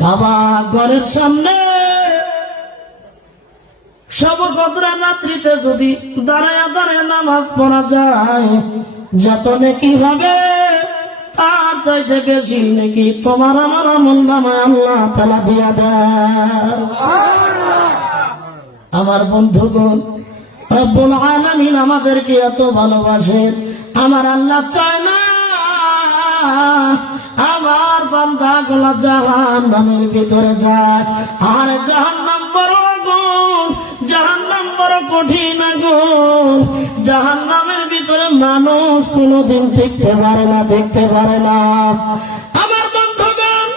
কাবা ঘরের সামনে শবে-কদরের রাত্রিতে যদি দাঁড়ায় দাঁড়ায় নামাজ পড়া যায়, যত নেকি হবে তার চাইতে বেশি নেকি তোমার আমার আমলনামায় আল্লাহ তাআলা দিয়া দেয়। আমার বন্ধুগণ, রব্বুল আলামিন আমাদেরকে এত ভালোবাসেন, আমার আল্লাহ চায় না আমার বান্দাগুলো জাহান্নামের ভিতরে যায়। আর জাহান্নাম বড় আগুন, জাহান্নাম বড় কঠিন আগুন। জাহান্নামের ভিতরে মানুষ কোনোদিন টিকতে পারে না, দেখতে পারে না। আমার বন্ধুগণ,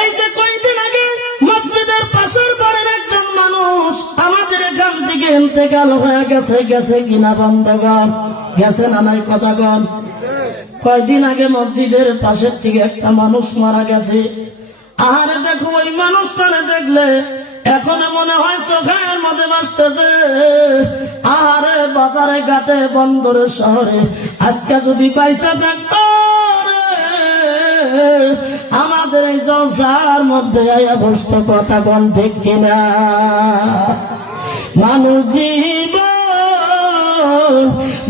এই যে কয়েকদিন আগে মসজিদের পাশের বাড়ির একজন মানুষ আমাদের এখান থেকে ইন্তেকাল হয়ে গেছে। গেছে কিনা বন্ধুগণ? গেছে না নাই কথাগণ? কয়েকদিন আগে মসজিদের পাশের থেকে একটা মানুষ মারা গেছে। আর দেখো, ওই মানুষটারে দেখলে এখন মনে হয় চোখের মধ্যে ভাসতেছে। আরে বাজারে ঘাটে বন্দরের শহরে আজকে যদি পয়সা থাকতো, আমাদের এই জলসার মধ্যে আয়া বসতো। কথা কোন ঠিক কিনা? মানুষ জীবন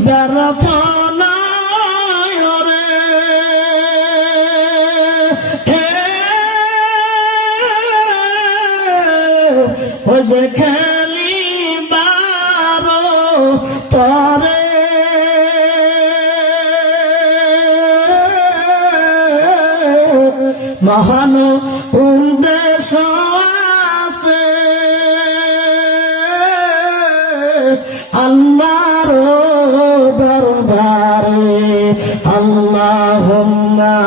ব্যর্থ ওই যে খেলিবার তরে মহান উদ্দেশ্য আছে আল্লাহর দরবারে। আল্লাহুম্মা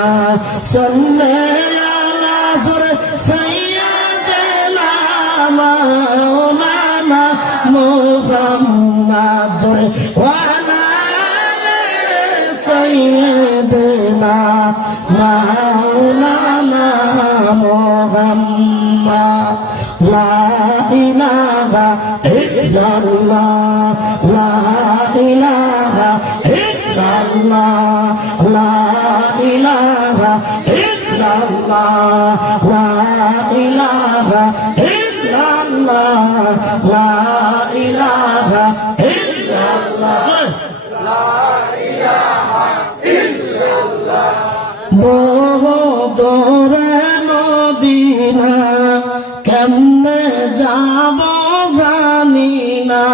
সাল্লি আলা সাইয়্যিদিনা মাওলানা মুহাম্মাদ ওয়া আলা আলি সাইয়্যিদিনা মাওলানা মুহাম্মাদ। লা ইলাহা ইল্লাল্লাহ, লা ইলাহা ইল্লাল্লাহ, লা ইলাহা ইল্লাল্লাহ, লা ইলাহা ইল্লাল্লাহ, লা ইলাহা ইল্লাল্লাহ, লা ইলাহা ইল্লাল্লাহ। বহু দূরে মদিনা কেমনে যাব জানি না,